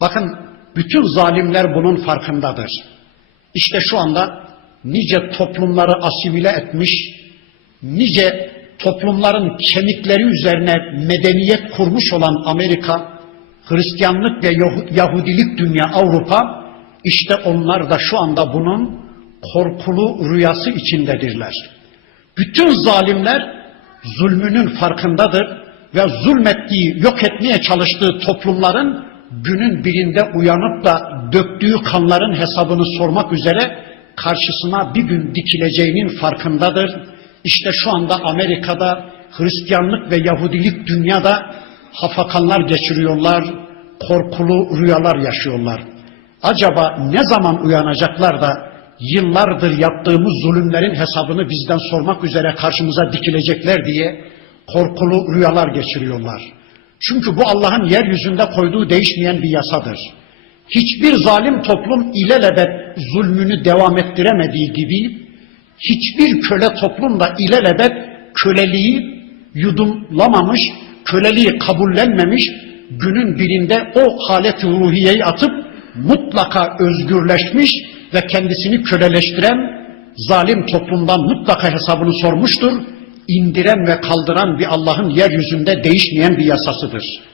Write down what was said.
Bakın bütün zalimler bunun farkındadır. İşte şu anda nice toplumları asimile etmiş, nice toplumların kemikleri üzerine medeniyet kurmuş olan Amerika, Hristiyanlık ve Yahu- Yahudilik dünya Avrupa, işte onlar da şu anda bunun korkulu rüyası içindedirler. Bütün zalimler zulmünün farkındadır ve zulmettiği, yok etmeye çalıştığı toplumların günün birinde uyanıp da döktüğü kanların hesabını sormak üzere karşısına bir gün dikileceğinin farkındadır. İşte şu anda Amerika'da Hristiyanlık ve Yahudilik dünyada hafakanlar geçiriyorlar, korkulu rüyalar yaşıyorlar. Acaba ne zaman uyanacaklar da yıllardır yaptığımız zulümlerin hesabını bizden sormak üzere karşımıza dikilecekler diye korkulu rüyalar geçiriyorlar. Çünkü bu Allah'ın yeryüzünde koyduğu değişmeyen bir yasadır. Hiçbir zalim toplum ilelebet zulmünü devam ettiremediği gibi hiçbir köle toplum da ilelebet köleliği yudumlamamış, köleliği kabullenmemiş, günün birinde o halet-i ruhiyeyi atıp mutlaka özgürleşmiş ve kendisini köleleştiren zalim toplumdan mutlaka hesabını sormuştur. İndiren ve kaldıran bir Allah'ın yeryüzünde değişmeyen bir yasasıdır.